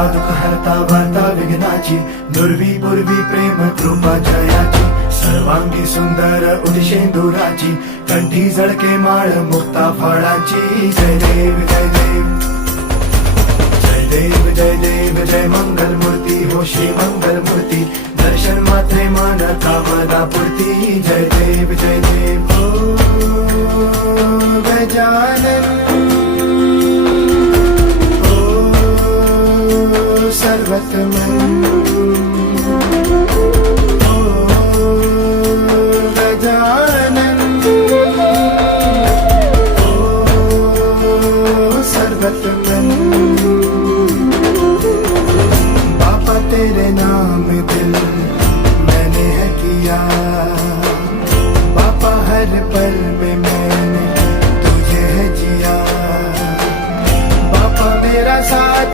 हरता दुःख हरता वार्ता विघ्नाची, दुर्वी पूर्वी प्रेम कृपा जयाची, सर्वांगी सुंदर उदिशेंदुराची, कंठी झळके माळ मुक्ता फळाची. जय देव जय देव जय देव जय देव जय मंगल मूर्ती हो श्री मंगल मूर्ती, दर्शन मात्रे मन कामना पूर्ती. जय देव जय देव ओ गजानन ओ सर्वतमन.